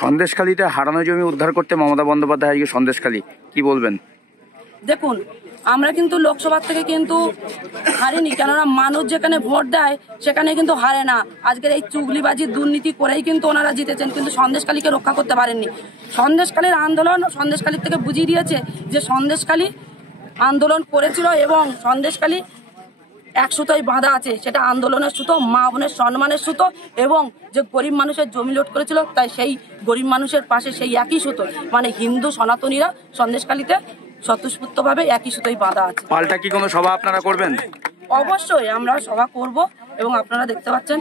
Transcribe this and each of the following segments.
সন্দেশখালীতে হারানো জমি উদ্ধার করতে মমতা বন্দ্যোপাধ্যায় আজকে সন্দেশখালী, কি বলবেন? দেখুন, আমরা কিন্তু লোকসভা থেকে কিন্তু হারিনি, কেননা মানুষ যেখানে ভোট দেয় সেখানে কিন্তু হারে না। আজকের এই চুগলিবাজি দুর্নীতি করেই কিন্তু ওনারা জিতেছেন, কিন্তু সন্দেশখালীকে রক্ষা করতে পারেননি। সন্দেশখালীর আন্দোলন সন্দেশখালীর থেকে বুঝিয়ে দিয়েছে যে সন্দেশখালী আন্দোলন করেছিল এবং সন্দেশখালী এক সুতোয় বাঁধা আছে, সেটা আন্দোলনের সুতো, মা বোনের সম্মানের সুতো, এবং যে গরিব মানুষের জমি লুট করেছিল তাই সেই গরিব মানুষের পাশে সেই একই সুতো, মানে হিন্দু সনাতনীরা সন্দেশখালীতে স্বতঃস্ফূর্তভাবে একই সুতোই বাঁধা আছে। পাল্টা কি কোনো সভা আপনারা করবেন? অবশ্যই আমরা সভা করব এবং আপনারা দেখতে পাচ্ছেন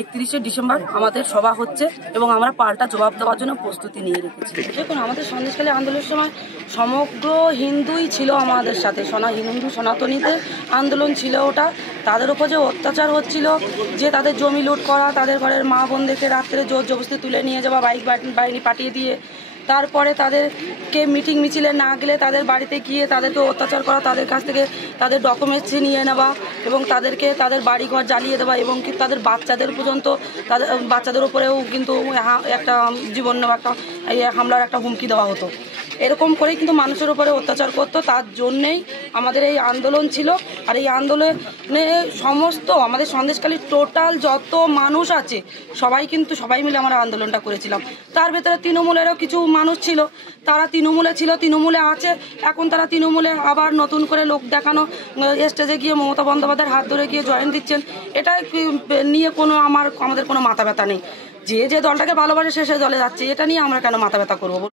31শে ডিসেম্বর আমাদের সভা হচ্ছে এবং আমরা পাল্টা জবাব দেওয়ার জন্য প্রস্তুতি নিয়ে রেখেছি। দেখুন, আমাদের সন্দেশখালী আন্দোলনের সময় সমগ্র হিন্দুই ছিল আমাদের সাথে, হিন্দু সনাতনীদের আন্দোলন ছিল ওটা। তাদের উপর যে অত্যাচার হচ্ছিল, যে তাদের জমি লুট করা, তাদের ঘরের মা বোনদেরকে রাত্রে জোর জবরদস্তি তুলে নিয়ে যাওয়া, বাইক বাহিনী পাঠিয়ে দিয়ে, তারপরে তাদেরকে মিটিং মিছিলে না গেলে তাদের বাড়িতে গিয়ে তাদেরকে অত্যাচার করা, তাদের কাছ থেকে তাদের ডকুমেন্টস নিয়ে নেওয়া এবং তাদেরকে তাদের বাড়িঘর জ্বালিয়ে দেওয়া এবং কি তাদের বাচ্চাদের পর্যন্ত তাদের বাচ্চাদের উপরেও কিন্তু একটা জীবন একটা হামলার একটা হুমকি দেওয়া হতো। এরকম করেই কিন্তু মানুষের উপরে অত্যাচার করতো। তার জন্যেই আমাদের এই আন্দোলন ছিল। আর এই আন্দোলনে সমস্ত আমাদের সন্দেশখালীর টোটাল যত মানুষ আছে সবাই মিলে আমরা আন্দোলনটা করেছিলাম। তার ভেতরে তৃণমূলেরও কিছু মানুষ ছিল, তারা তৃণমূলে ছিল, তৃণমূলে আছে, এখন তারা তৃণমূলে আবার নতুন করে লোক দেখানো স্টেজে গিয়ে মমতা বন্দ্যোপাধ্যায়ের হাত ধরে গিয়ে জয়েন দিচ্ছেন। এটা নিয়ে আমাদের কোনো মাথা ব্যথা নেই। যে দলটাকে ভালোবাসে সে দলে যাচ্ছে, এটা নিয়ে আমরা কেন মাথা ব্যথা করবো?